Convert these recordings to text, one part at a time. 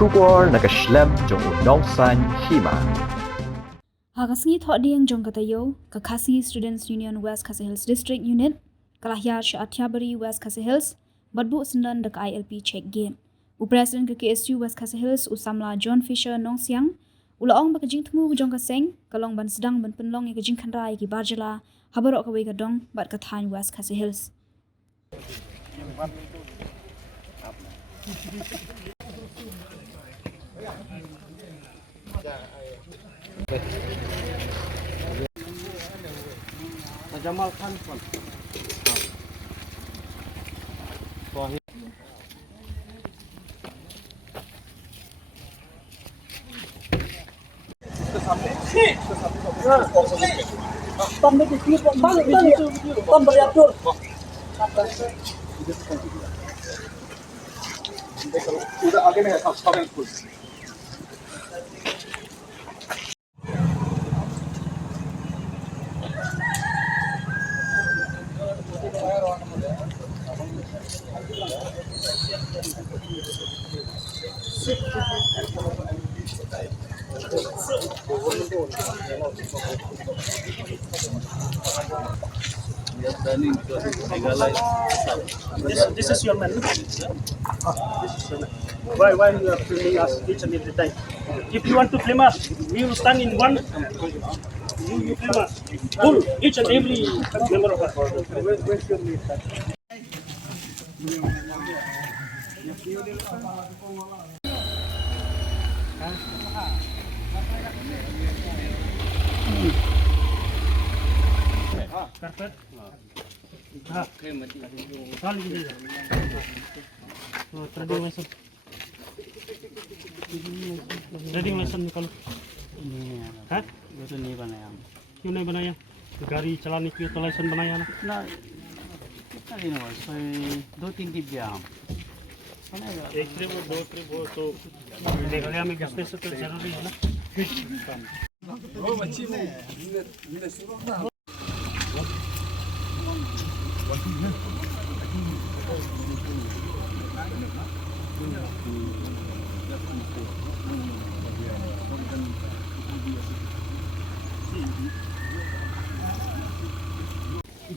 Shubor nakaslem jong unongsan hima. Hagasngi thoding jong katayo kakasi Students Union West Khasi Hills District Unit kalahya Shathyabari West Khasi Hills badbu sendan dak ILP check game. Presiden ke KSU West Khasi Hills Usamla John Fisher Nong Siang ulaong bakajing temu jong kaseng kalong ban sedang ban penlong ke jing khandrai ki barjala habarok ka wega dong bat kathan West Khasi Hills. Jamal Khan pun. उधर आगे में है सब school This is your man. This is your man. Why you are filming us each and every time? If you want to film us, we will stand in one. You film us. Full, each and every member of us. Where's your lead? Carpet. Kali ini. Trading lesson. Trading lesson kalau. Hah? Betul ni बनाया हम. क्यों नहीं बनाया? गाड़ी चलाने की तो लाइसेंस बनाया ना? ना कितना दिन हुआ? सोई 2-3 दिन किया हम. बनाएगा. एक ट्रिप वो 2 ट्रिप वो तो मेघालय में घुसने से तो जरूरी है ना. वो अच्छी है.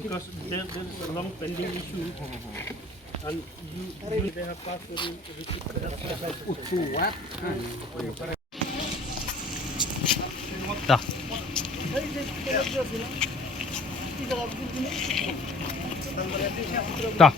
Because there is a long pending issue, and they have passed to Dah. Dah.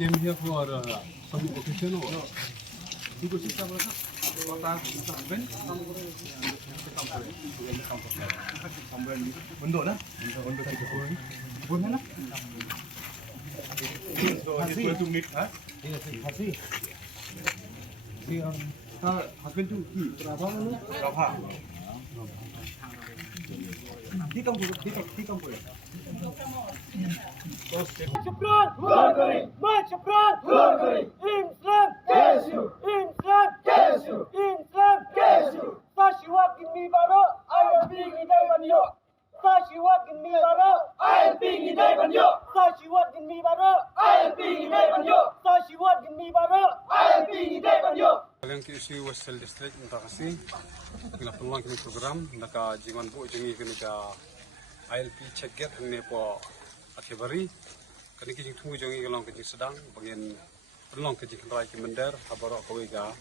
came here for some occasion or because it's our husband to Kalian KSU West Hills District terima kasih. Kita peluang kini program naka jingan bu jengi kini ka ILP check get ini po akhibari. Kini kijing tunggu jengi kalong kijing sedang bagian peluang kijing kenrai kemender habarok kawega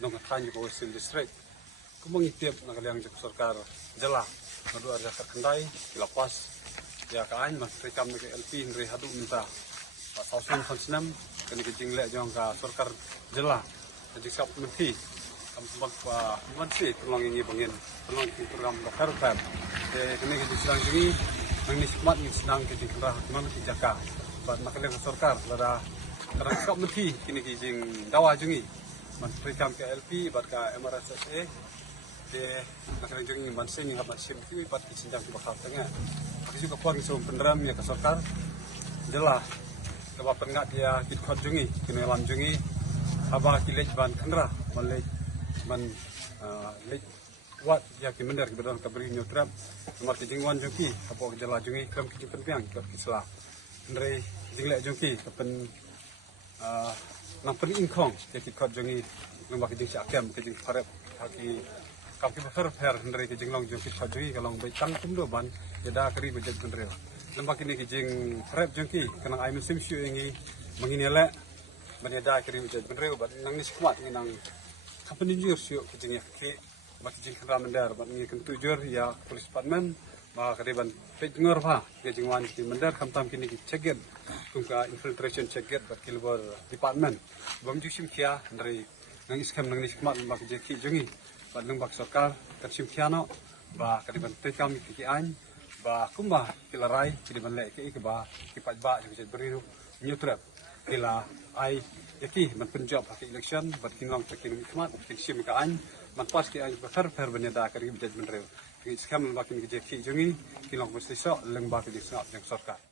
nong katanya ko West Hills District. Kumangitip na kaliang jek sarkar jela madu arja kendai dilapas ya kain mas rekam ke LP nri hadu minta sausun konsenam kini kijing le jong ka sarkar jela. Jadi siap mesti kampung mesti tolong ini bangin tolong program dokter kan. Kini kita sedang ini mengismat sedang kita kerah mana kita jaga bat makan sorkar lada karena kau mesti kini kijing dawa jungi menteri kam ke LP bat ka MRSSA de makan jungi mansing yang bat sim tu bat kisinjang bakal tengah aku juga puan sebelum penderam ya ke sorkar jelah sebab pengat dia kit jungi kini lam jungi abah kilej ban kendra malej man lej wat ya ki mender ki bedon ka beri nyotram nomor ki jingwan jongki apo jela jungi kam ki penpiang ka kisla ndrei jingle jongki kapen nang pen ingkong ya ki kot jongi nomor ki jing akem ki jing parep ki kam ki fer fer ndrei ki jinglong jongki kot jongi kalong bai tang kumdo ban yada kri bejek ndrei nomor ki ni ki jing parep jongki kanang ai musim syu ingi menginele ban yada kri bejek ndrei ban nang ni skwat ni nang company jur syu ki jing ya ki bagi jingkan ramendar, bagi kentu jur ya polis department, bagi keriban pejnger pa, kejingwan di mendar kamtam kini ceget, tungka infiltration ceget bagi luar department, bagi jusim kia dari nangis kem nangis kemat bagi jeki jungi, bagi bagi sokal kersim kia no, bagi keriban pejam kikian, bagi kumbah kilarai keriban lek ki ba kipat ba juga beriru nyutrap kila ai yaki menpenjab bagi election bagi kinong cekin kemat bagi sim kaan manpas ki ay bakar per benyada kari bijaj menrew. Ki skam lembak ki jeki jungi kilong mesti sok lembak di sengap yang sorka.